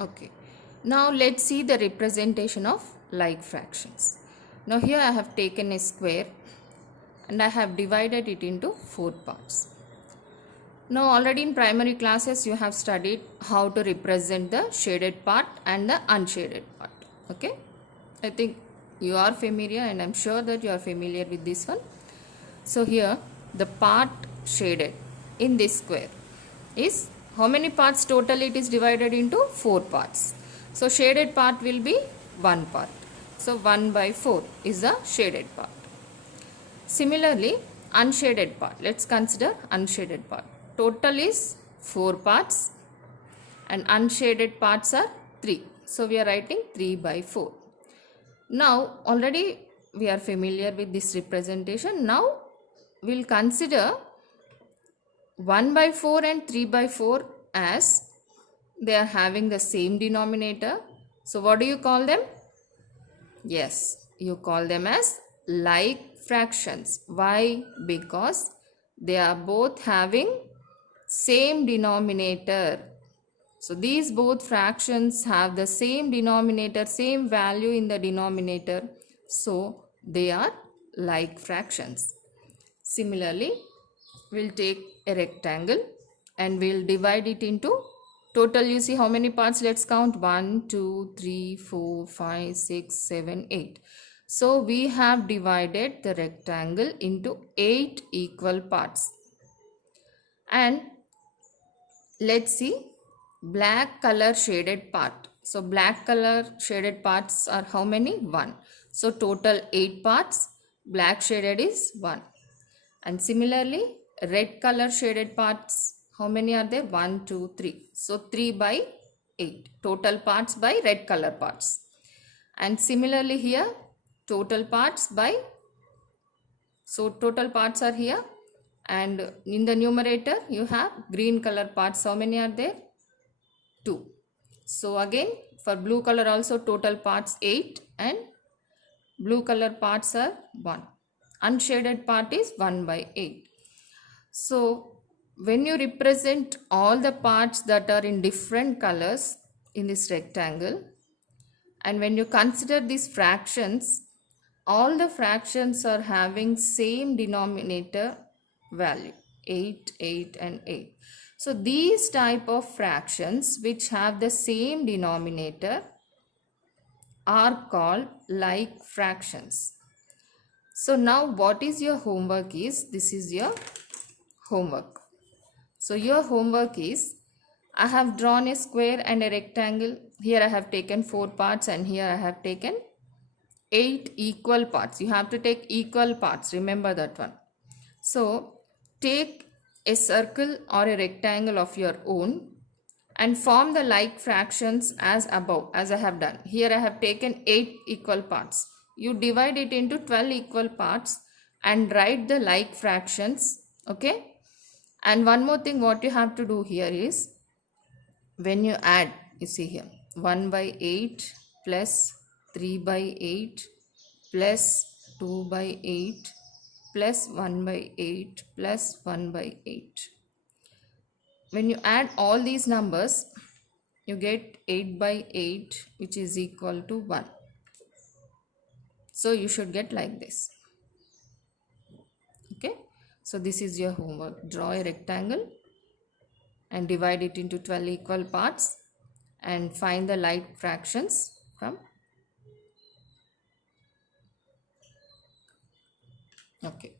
Okay. Now let's see the representation of like fractions. Now here I have taken a square and I have divided it into 4 parts. Now already in primary classes you have studied how to represent the shaded part and the unshaded part. Okay. I think you are familiar, and I'm sure that you are familiar with this one. So here the part shaded in this square is how many parts total? It is divided into 4 parts. So shaded part will be 1 part. So 1 by 4 is the shaded part. Similarly, unshaded part. Let's consider unshaded part. Total is 4 parts and unshaded parts are 3. So we are writing 3 by 4. Now already we are familiar with this representation. Now we'll consider 1 by 4 and 3 by 4 as they are having the same denominator. So what do you call them? Yes, you call them as like fractions. Why? Because they are both having same denominator. So these both fractions have the same denominator, same value in the denominator. So they are like fractions. Similarly, we'll take a rectangle and we'll divide it into total. You see how many parts? Let's count. 1, 2, 3, 4, 5, 6, 7, 8. So we have divided the rectangle into 8 equal parts. And let's see black color shaded part. So black color shaded parts are how many? 1. So total 8 parts. Black shaded is 1. And similarly, red color shaded parts, how many are there? 1, 2, 3. So 3 by 8. Total parts by red color parts. And similarly here, total parts by, so total parts are here. And in the numerator, you have green color parts. How many are there? 2. So again, for blue color also total parts 8 and blue color parts are 1. Unshaded part is 1 by 8. So when you represent all the parts that are in different colors in this rectangle, and when you consider these fractions, all the fractions are having same denominator value, 8, 8 and 8. So these type of fractions which have the same denominator are called like fractions. So now what is your homework is, this is your homework. So your homework is, I have drawn a square and a rectangle. Here I have taken 4 parts and here I have taken 8 equal parts. You have to take equal parts. Remember that one. So take a circle or a rectangle of your own and form the like fractions as above, as I have done. Here I have taken 8 equal parts. You divide it into 12 equal parts and write the like fractions. Okay. And one more thing what you have to do here is, when you add, you see here 1 by 8 plus 3 by 8 plus 2 by 8 plus 1 by 8 plus 1 by 8. When you add all these numbers, you get 8 by 8, which is equal to 1. So you should get like this. Okay. So this is your homework. Draw a rectangle and divide it into 12 equal parts and find the like fractions from. Okay.